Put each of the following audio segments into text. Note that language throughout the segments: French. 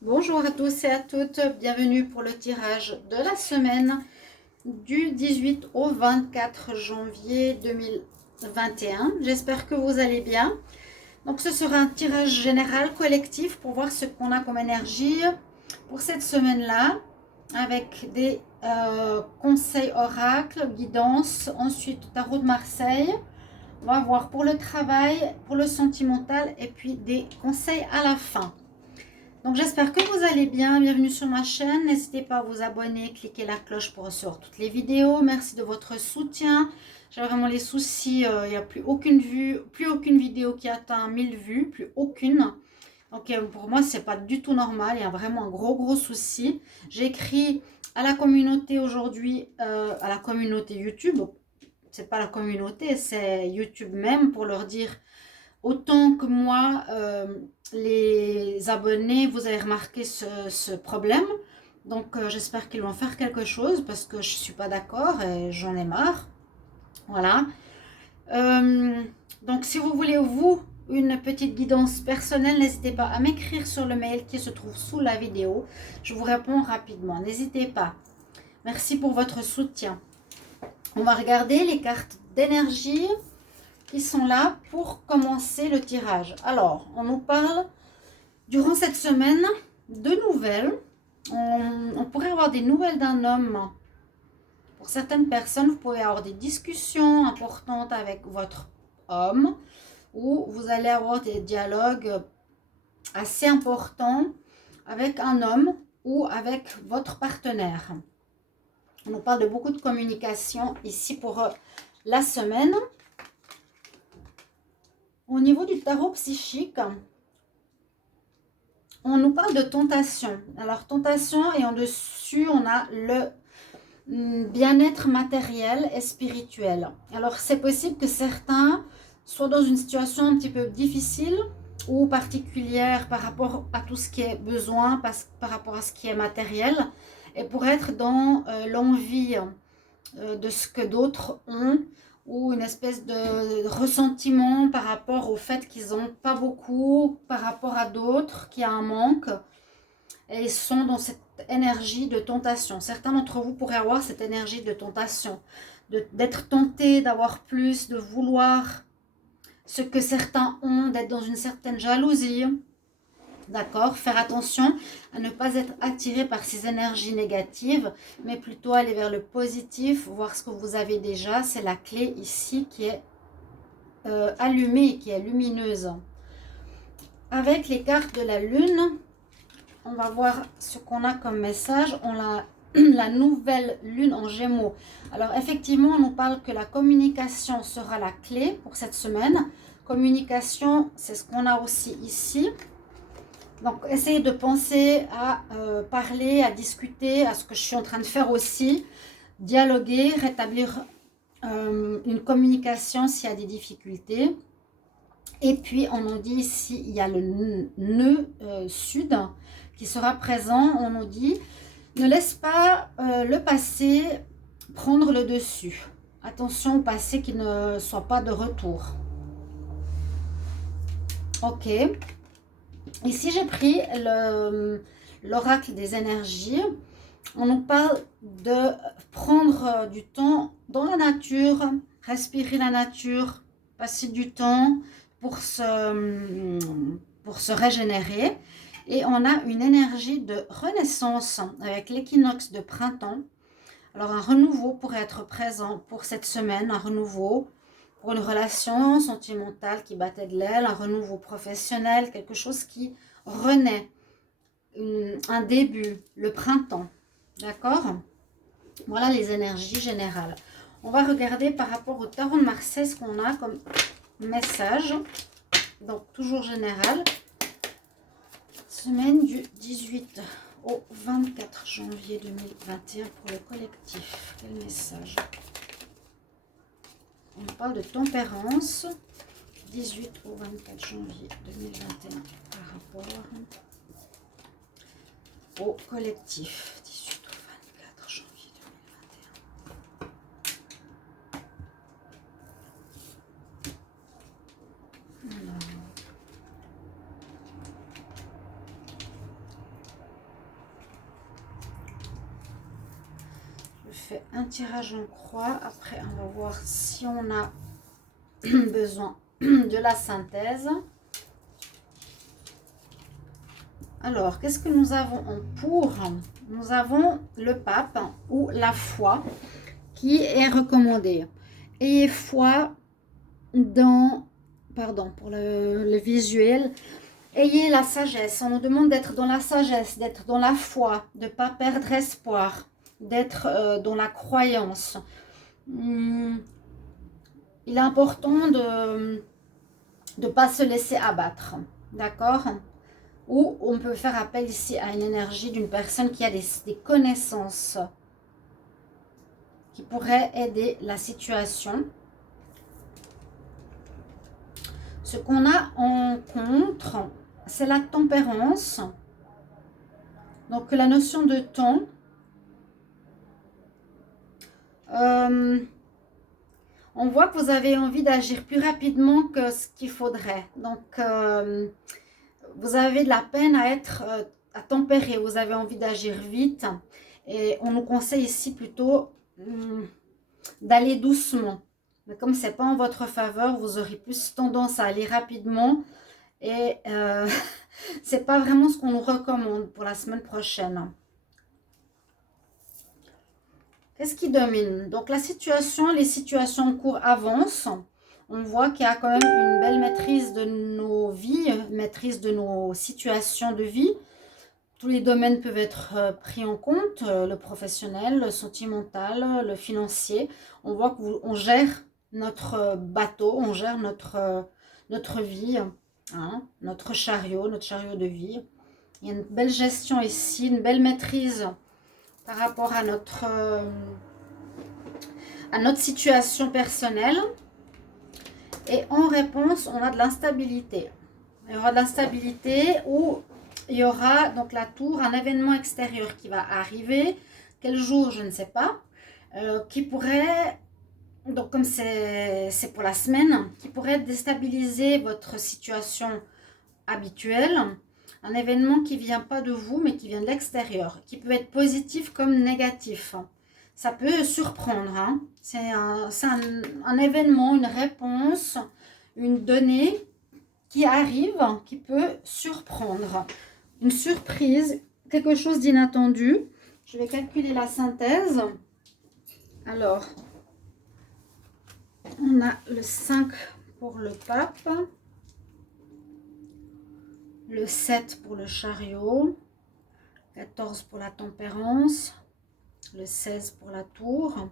Bonjour à tous et à toutes, bienvenue pour le tirage de la semaine du 18 au 24 janvier 2021. J'espère que vous allez bien. Donc ce sera un tirage général collectif pour voir ce qu'on a comme énergie pour cette semaine-là, avec des conseils oracles, guidance, ensuite tarot de Marseille. On va voir pour le travail, pour le sentimental et puis des conseils à la fin. Donc j'espère que vous allez bien, bienvenue sur ma chaîne, n'hésitez pas à vous abonner, cliquer la cloche pour recevoir toutes les vidéos, merci de votre soutien. J'ai vraiment les soucis, il n'y a plus aucune vue, plus aucune vidéo qui atteint 1000 vues, plus aucune. Donc pour moi c'est pas du tout normal, il y a vraiment un gros souci. J'ai écrit à la communauté aujourd'hui, à la communauté YouTube, c'est pas la communauté, c'est YouTube même, pour leur dire autant que moi, les abonnés, vous avez remarqué ce problème. Donc, j'espère qu'ils vont faire quelque chose parce que je ne suis pas d'accord et j'en ai marre. Voilà. Euh, donc, si vous voulez, vous, une petite guidance personnelle, n'hésitez pas à m'écrire sur le mail qui se trouve sous la vidéo. Je vous réponds rapidement. N'hésitez pas. Merci pour votre soutien. On va regarder les cartes d'énergie qui sont là pour commencer le tirage. Alors, on nous parle durant cette semaine de nouvelles. On pourrait avoir des nouvelles d'un homme. Pour certaines personnes, vous pouvez avoir des discussions importantes avec votre homme ou vous allez avoir des dialogues assez importants avec un homme ou avec votre partenaire. On nous parle de beaucoup de communication ici pour la semaine. Au niveau du tarot psychique, on nous parle de tentation. Alors, tentation, et en dessus, on a le bien-être matériel et spirituel. Alors, c'est possible que certains soient dans une situation un petit peu difficile ou particulière par rapport à tout ce qui est besoin, par rapport à ce qui est matériel, et pour être dans l'envie de ce que d'autres ont, ou une espèce de ressentiment par rapport au fait qu'ils n'ont pas beaucoup par rapport à d'autres, qu'il y a un manque, et ils sont dans cette énergie de tentation. Certains d'entre vous pourraient avoir cette énergie de tentation, d'être tentés d'avoir plus, de vouloir ce que certains ont, d'être dans une certaine jalousie. D'accord, faire attention à ne pas être attiré par ces énergies négatives, mais plutôt aller vers le positif, voir ce que vous avez déjà. C'est la clé ici qui est allumée, qui est lumineuse. Avec les cartes de la lune, on va voir ce qu'on a comme message. On a la nouvelle lune en Gémeaux. Alors effectivement, on nous parle que la communication sera la clé pour cette semaine. Communication, c'est ce qu'on a aussi ici. Donc, essayez de penser à parler, à discuter, à ce que je suis en train de faire aussi. Dialoguer, rétablir une communication s'il y a des difficultés. Et puis, on nous dit ici, il y a le nœud sud qui sera présent. On nous dit, ne laisse pas le passé prendre le dessus. Attention au passé qui ne soit pas de retour. Ok. Ici, j'ai pris l'oracle des énergies. On nous parle de prendre du temps dans la nature, respirer la nature, passer du temps pour se régénérer. Et on a une énergie de renaissance avec l'équinoxe de printemps. Alors, un renouveau pourrait être présent pour cette semaine, un renouveau pour une relation sentimentale qui battait de l'aile, un renouveau professionnel, quelque chose qui renaît, un début, le printemps. D'accord? Voilà les énergies générales. On va regarder par rapport au tarot de Marseille ce qu'on a comme message. Donc, toujours général. Semaine du 18 au 24 janvier 2021 pour le collectif. Quel message? On parle de tempérance, 18 au 24 janvier 2021 par rapport au collectif, 18 au 24 janvier 2021. Alors, fait un tirage en croix. Après, on va voir si on a besoin de la synthèse. Alors, qu'est-ce que nous avons en pour? Nous avons le pape ou la foi qui est recommandée. Ayez foi dans, pardon pour le visuel, ayez la sagesse. On nous demande d'être dans la sagesse, d'être dans la foi, de ne pas perdre espoir, d'être dans la croyance. Il est important de ne pas se laisser abattre, d'accord? Ou on peut faire appel ici à une énergie d'une personne qui a des connaissances qui pourraient aider la situation. Ce qu'on a en contre, c'est la tempérance. Donc la notion de temps. On voit que vous avez envie d'agir plus rapidement que ce qu'il faudrait. Donc vous avez de la peine à être à tempérer. Vous avez envie d'agir vite. Et on nous conseille ici plutôt d'aller doucement. Mais comme ce n'est pas en votre faveur, vous aurez plus tendance à aller rapidement. Et ce n'est pas vraiment ce qu'on nous recommande pour la semaine prochaine. Qu'est-ce qui domine? Donc la situation, les situations en cours avancent. On voit qu'il y a quand même une belle maîtrise de nos vies, maîtrise de nos situations de vie. Tous les domaines peuvent être pris en compte, le professionnel, le sentimental, le financier. On voit qu'on gère notre bateau, on gère notre vie, hein, notre chariot de vie. Il y a une belle gestion ici, une belle maîtrise par rapport à notre situation personnelle. Et en réponse, on a de l'instabilité. Il y aura de l'instabilité où il y aura donc la tour, un événement extérieur qui va arriver. Quel jour, je ne sais pas. Qui pourrait, donc comme c'est pour la semaine, qui pourrait déstabiliser votre situation habituelle. Un événement qui ne vient pas de vous, mais qui vient de l'extérieur. Qui peut être positif comme négatif. Ça peut surprendre. Hein. C'est un événement, une réponse, une donnée qui arrive, qui peut surprendre. Une surprise, quelque chose d'inattendu. Je vais calculer la synthèse. Alors, on a le 5 pour le pape, le 7 pour le chariot, 14 pour la tempérance, le 16 pour la tour.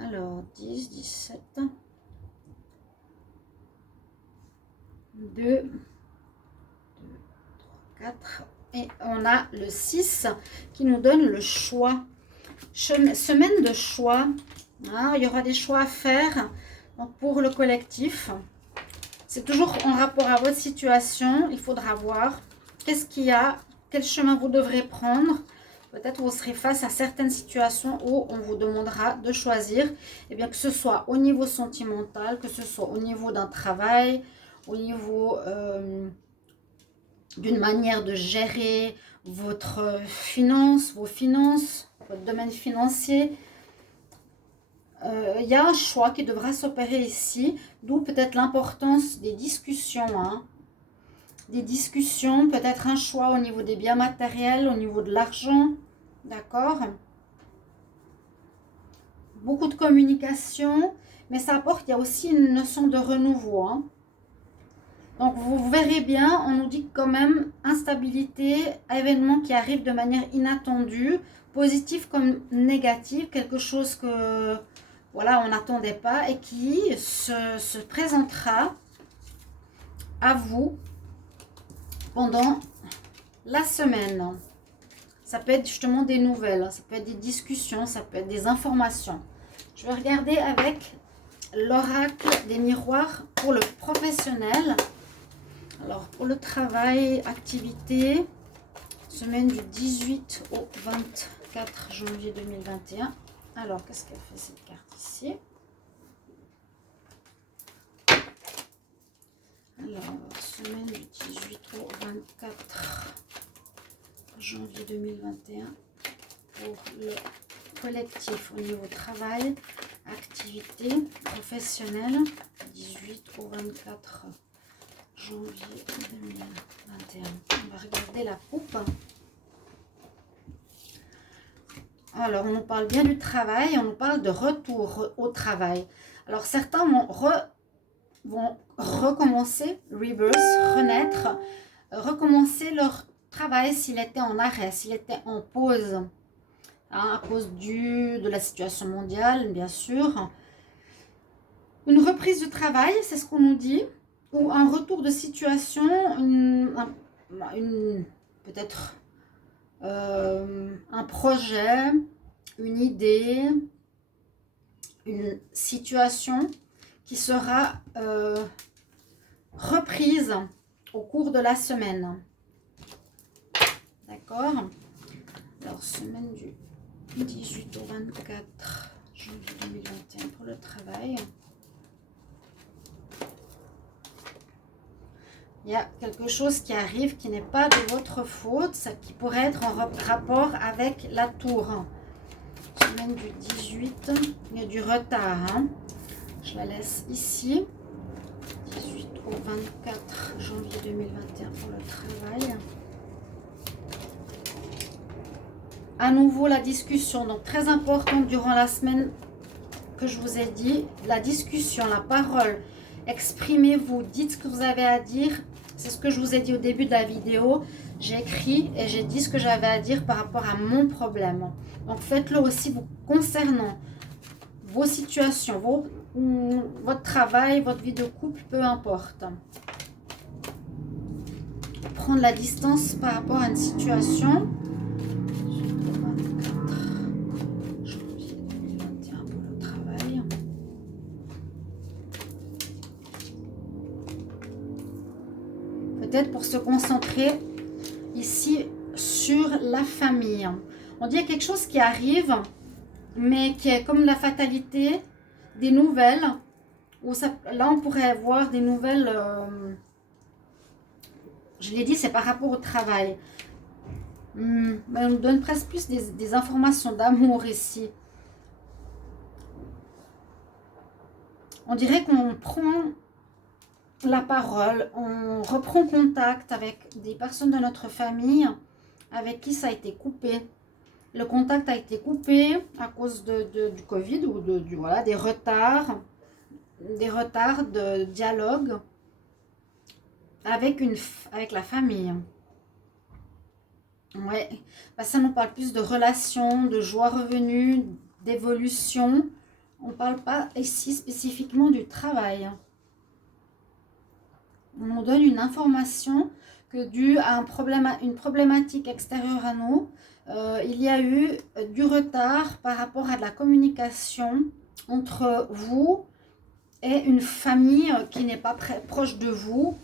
Alors, 10, 17, 2, 4, et on a le 6 qui nous donne le choix. Semaine de choix. Hein, il y aura des choix à faire donc pour le collectif. C'est toujours en rapport à votre situation. Il faudra voir qu'est-ce qu'il y a, quel chemin vous devrez prendre. Peut-être vous serez face à certaines situations où on vous demandera de choisir. Et bien que ce soit au niveau sentimental, que ce soit au niveau d'un travail, au niveau d'une manière de gérer votre vos finances, votre domaine financier. Il y a un choix qui devra s'opérer ici, d'où peut-être l'importance des discussions. Hein. Des discussions, peut-être un choix au niveau des biens matériels, au niveau de l'argent. D'accord? Beaucoup de communication, mais ça apporte, il y a aussi une notion de renouveau. Hein. Donc, vous verrez bien, on nous dit quand même instabilité, événement qui arrive de manière inattendue, positif comme négatif, quelque chose que, voilà, on n'attendait pas et qui se présentera à vous pendant la semaine. Ça peut être justement des nouvelles, ça peut être des discussions, ça peut être des informations. Je vais regarder avec l'oracle des miroirs pour le professionnel. Alors, pour le travail, activité, semaine du 18 au 24 janvier 2021. Alors, qu'est-ce qu'elle fait cette carte ici? Alors, semaine du 18 au 24 janvier 2021 pour le collectif au niveau travail, activité professionnelle, 18 au 24 janvier 2021. On va regarder la coupe. Alors, on nous parle bien du travail, on nous parle de retour au travail. Alors, certains vont recommencer, reverse, renaître, recommencer leur travail s'il était en arrêt, s'il était en pause, hein, à cause de la situation mondiale, bien sûr. Une reprise du travail, c'est ce qu'on nous dit, ou un retour de situation, peut-être un projet, une idée, une situation qui sera reprise au cours de la semaine. D'accord? Alors, semaine du 18 au 24 janvier 2021 pour le travail. Il y a quelque chose qui arrive qui n'est pas de votre faute, ça qui pourrait être en rapport avec la tour. Semaine du 18, il y a du retard. Hein. Je la laisse ici. 18 au 24 janvier 2021 pour le travail. À nouveau la discussion, donc très importante durant la semaine que je vous ai dit, la discussion, la parole. Exprimez-vous, dites ce que vous avez à dire. C'est ce que je vous ai dit au début de la vidéo. J'ai écrit et j'ai dit ce que j'avais à dire par rapport à mon problème. Donc faites-le aussi vous concernant vos situations, votre travail, votre vie de couple, peu importe. Prendre la distance par rapport à une situation. Janvier 2021 pour le travail. Peut-être pour se concentrer ici sur la famille. On dit qu'il y a quelque chose qui arrive, mais qui est comme la fatalité, des nouvelles. Là, on pourrait voir des nouvelles. Je l'ai dit, c'est par rapport au travail. Mais on nous donne presque plus des informations d'amour ici. On dirait qu'on prend la parole, on reprend contact avec des personnes de notre famille avec qui ça a été coupé. Le contact a été coupé à cause du Covid ou voilà, des retards de dialogue avec la famille. Ouais, ça nous parle plus de relations, de joie revenue, d'évolution. On ne parle pas ici spécifiquement du travail. On nous donne une information que dû à une problématique extérieure à nous, il y a eu du retard par rapport à de la communication entre vous et une famille qui n'est pas proche de vous,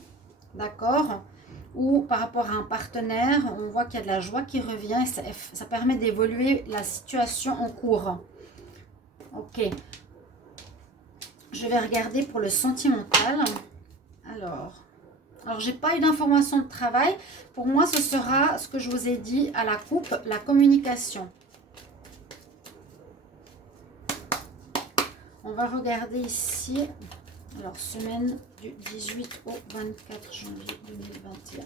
d'accord? Ou par rapport à un partenaire, on voit qu'il y a de la joie qui revient et ça permet d'évoluer la situation en cours. Ok. Je vais regarder pour le sentimental. Alors, j'ai pas eu d'information de travail. Pour moi, ce sera ce que je vous ai dit à la coupe, la communication. On va regarder ici. Alors, semaine du 18 au 24 janvier 2021.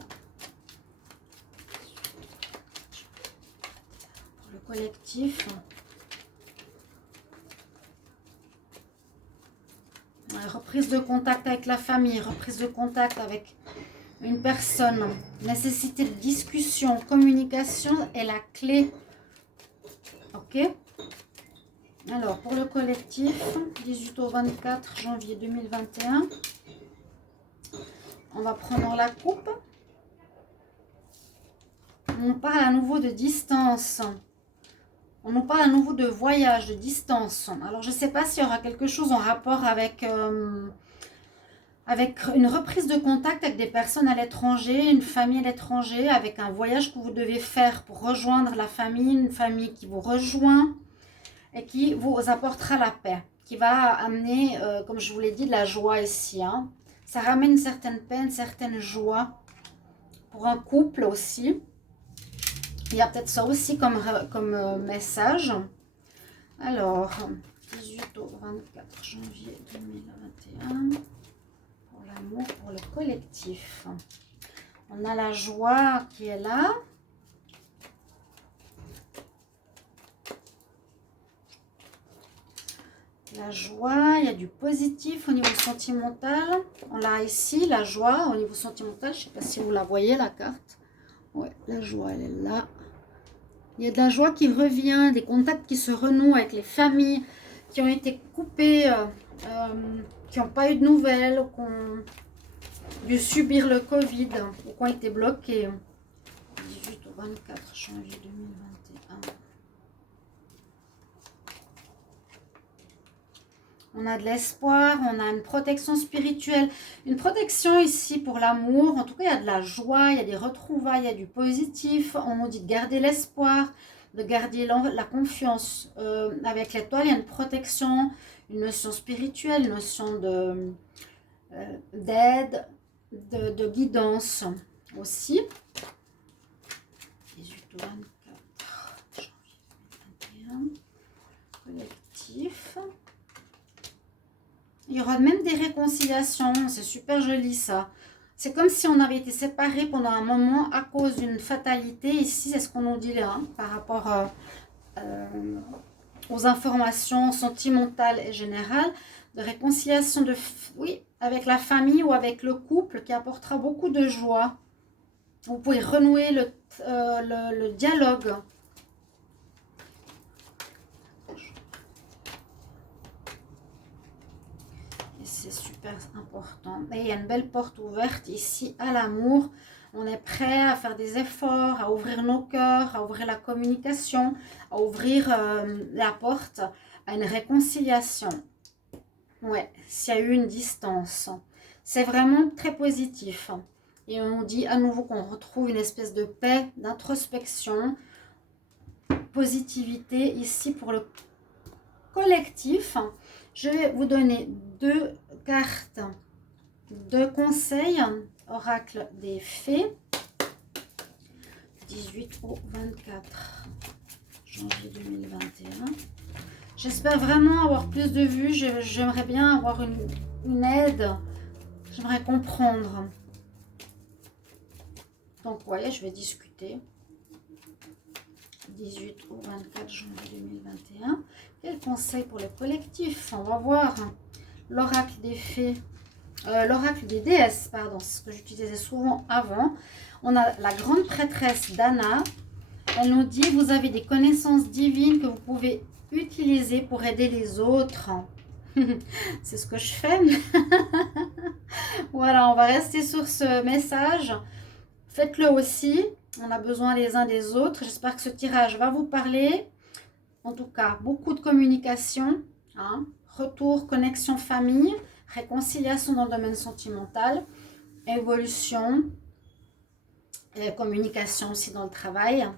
Pour le collectif. Reprise de contact avec la famille, reprise de contact avec une personne, nécessité de discussion, communication est la clé. Ok? Alors, pour le collectif, 18 au 24 janvier 2021, on va prendre la coupe. On parle à nouveau de distance. On nous parle à nouveau de voyage, de distance. Alors, je ne sais pas s'il y aura quelque chose en rapport avec une reprise de contact avec des personnes à l'étranger, une famille à l'étranger, avec un voyage que vous devez faire pour rejoindre la famille, une famille qui vous rejoint et qui vous apportera la paix, qui va amener, comme je vous l'ai dit, de la joie ici. Hein. Ça ramène une certaine paix, une certaine joie pour un couple aussi. Il y a peut-être ça aussi comme message. Alors, 18 au 24 janvier 2021, pour l'amour, pour le collectif. On a la joie qui est là. La joie, il y a du positif au niveau sentimental. On l'a ici, la joie au niveau sentimental. Je ne sais pas si vous la voyez, la carte. Ouais, la joie, elle est là. Il y a de la joie qui revient, des contacts qui se renouent avec les familles qui ont été coupées, qui n'ont pas eu de nouvelles, qui ont dû subir le Covid ou qui ont été bloquées. 18 au 24 janvier 2021. On a de l'espoir, on a une protection spirituelle. Une protection ici pour l'amour. En tout cas, il y a de la joie, il y a des retrouvailles, il y a du positif. On nous dit de garder l'espoir, de garder la confiance. Avec l'étoile, il y a une protection, une notion spirituelle, une notion d'aide, de guidance aussi. 18 au 24 janvier 2021. Collectif. Il y aura même des réconciliations, c'est super joli ça. C'est comme si on avait été séparés pendant un moment à cause d'une fatalité. Ici, c'est ce qu'on nous dit là, hein, par rapport aux informations sentimentales et générales. De réconciliation oui, avec la famille ou avec le couple qui apportera beaucoup de joie. Vous pouvez renouer le dialogue. C'est super important. Et il y a une belle porte ouverte ici à l'amour. On est prêt à faire des efforts, à ouvrir nos cœurs, à ouvrir la communication, à ouvrir la porte à une réconciliation. Ouais, s'il y a eu une distance. C'est vraiment très positif. Et on dit à nouveau qu'on retrouve une espèce de paix, d'introspection, positivité ici pour le collectif. Je vais vous donner 2 cartes de conseils, oracle des fées, 18 au 24 janvier 2021. J'espère vraiment avoir plus de vues, j'aimerais bien avoir une aide, j'aimerais comprendre. Donc, voyez, je vais discuter. 18 au 24 janvier 2021. Quel conseil pour les collectifs? On va voir l'oracle des fées, l'oracle des déesses, pardon, c'est ce que j'utilisais souvent avant. On a la grande prêtresse Dana. Elle nous dit, vous avez des connaissances divines que vous pouvez utiliser pour aider les autres. C'est ce que je fais. Voilà, on va rester sur ce message. Faites-le aussi. On a besoin les uns des autres. J'espère que ce tirage va vous parler. En tout cas, beaucoup de communication. Hein. Retour, connexion famille, réconciliation dans le domaine sentimental, évolution, et communication aussi dans le travail.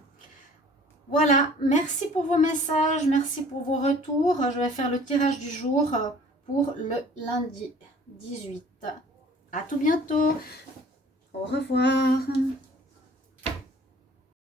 Voilà, merci pour vos messages, merci pour vos retours. Je vais faire le tirage du jour pour le lundi 18. À tout bientôt. Au revoir.